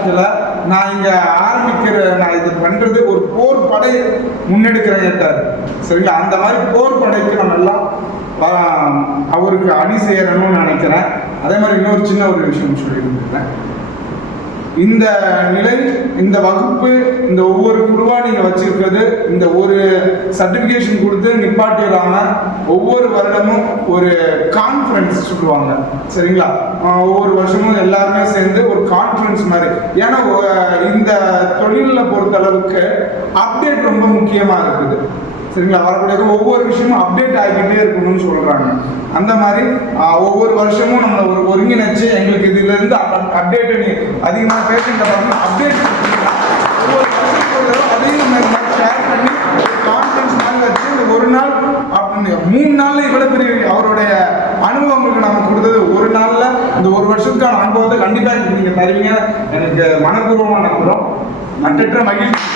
ஆரம்பிக்கல. நான் இங்கே நான் இது பண்ணுறது ஒரு போர் படை முன்னெடுக்கிறேன். சரிங்களா? அந்த மாதிரி போர் படைக்கு நம்ம எல்லாம் அவருக்கு அணி சேரணும்னு நினைக்கிறேன். அதே மாதிரி இன்னொரு சின்ன ஒரு விஷயம் சொல்லியிருந்தேன். இந்த நிலை, இந்த வகுப்பு, இந்த ஒவ்வொரு குழுவாக நீங்கள் வச்சிருக்கிறது, இந்த ஒரு சர்டிஃபிகேஷன் கொடுத்து நிப்பாட்டிடாம ஒவ்வொரு வருடமும் ஒரு கான்ஃபரன்ஸ் சொல்லுவாங்க. சரிங்களா? ஒவ்வொரு வருஷமும் எல்லாருமே சேர்ந்து ஒரு கான்ஃபரன்ஸ் மாதிரி. ஏன்னா இந்த தொழிலில் பொறுத்த அளவுக்கு அப்டேட் ரொம்ப முக்கியமாக இருக்குது. சரிங்களா? வரக்கூடிய ஒவ்வொரு விஷயமும் அப்டேட் ஆகிக்கிட்டே இருக்கணும்னு சொல்கிறாங்க. அந்த மாதிரி ஒவ்வொரு வருஷமும் நம்மளை ஒரு ஒருங்கிணைச்சு எங்களுக்கு இதுலேருந்து அப்டேட்டு நீ அதிகமாக பேசுகிற பார்க்கணும். அப்டேட் ஒவ்வொரு வருஷத்துக்கு அதையும் நம்ம ஷேர் பண்ணி கான்ஃபரன்ஸ் மாதிரி வச்சு இந்த ஒரு நாள் அப்படின்னு 3 நாளில் இவ்வளோ பெரிய அவருடைய அனுபவங்களுக்கு நம்ம கொடுத்தது ஒரு நாளில் இந்த ஒரு வருஷத்துக்கான அனுபவத்தை கண்டிப்பாக நீங்கள் தருவீங்க. எனக்கு மனப்பூர்வமாக நம்புகிறோம். மற்ற மகிழ்ச்சி.